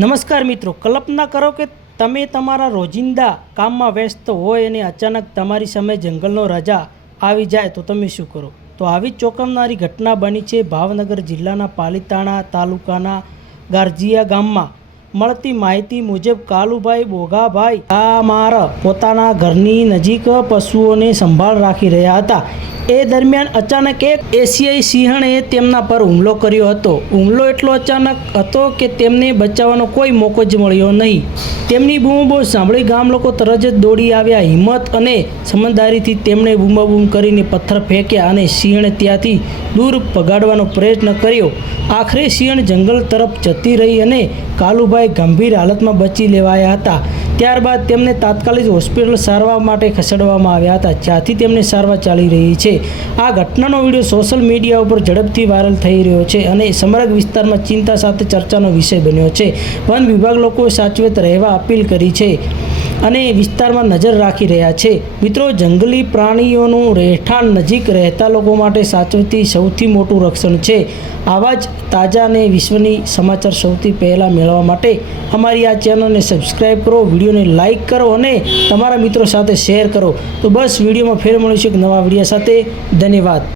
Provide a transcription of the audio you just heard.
નમસ્કાર મિત્રો, કલ્પના કરો કે તમે તમારા રોજિંદા કામમાં વ્યસ્ત હોય અને અચાનક તમારી સામે જંગલનો રાજા આવી જાય તો તમે શું કરો? તો આવી ચોંકાવનારી ઘટના બની છે ભાવનગર જિલ્લાના પાલીતાણા તાલુકાના ગારજીયા ગામમાં. મળતી માહિતી મુજબ કાલુભાઈ બોગાભાઈ કામાર પોતાના ઘરની નજીક પશુઓને સંભાળ રાખી રહ્યા હતા. એ દરમિયાન અચાનક એક એશિયાઈ સિંહણે તેમના પર હુમલો કર્યો હતો. હુમલો એટલો અચાનક હતો કે તેમને બચાવવાનો કોઈ મોકો જ મળ્યો નહીં. તેમની બૂમબૂમ સાંભળી ગામ લોકો તરત જ દોડી આવ્યા. હિંમત અને સમજદારીથી તેમણે બૂમાબૂમ કરીને પથ્થર ફેંક્યા અને સિંહણે ત્યાંથી દૂર ભગાડવાનો પ્રયત્ન કર્યો. આખરે સિંહણ જંગલ તરફ જતી રહી અને કાલુભાઈ ગંભીર હાલતમાં બચી લેવાયા હતા. ત્યારબાદ તેમને તાત્કાલિક હોસ્પિટલ સારવાર માટે ખસેડવામાં આવ્યા હતા, જ્યાંથી તેમને સારવાર ચાલી રહી છે. આ ઘટનાનો વિડીયો સોશિયલ મીડિયા ઉપર ઝડપથી વાયરલ થઈ રહ્યો છે અને સમગ્ર વિસ્તારમાં ચિંતા સાથે ચર્ચાનો વિષય બન્યો છે. વન વિભાગ લોકોએ સાવચેત રહેવા અપીલ કરી છે અને વિસ્તારમાં નજર રાખી રહ્યા છે. મિત્રો, જંગલી પ્રાણીઓનું રહેઠાણ નજીક રહેતા લોકો માટે સાવચેતી સૌથી મોટું રક્ષણ છે. આવા જ તાજા અને વિશ્વની સમાચાર સૌથી પહેલાં મેળવવા માટે અમારી આ ચેનલને સબસ્ક્રાઈબ કરો, વિડીયોને લાઇક કરો અને તમારા મિત્રો સાથે શેર કરો. તો બસ, વિડીયોમાં ફેર મળીશું એક નવા વિડીયો સાથે. ધન્યવાદ.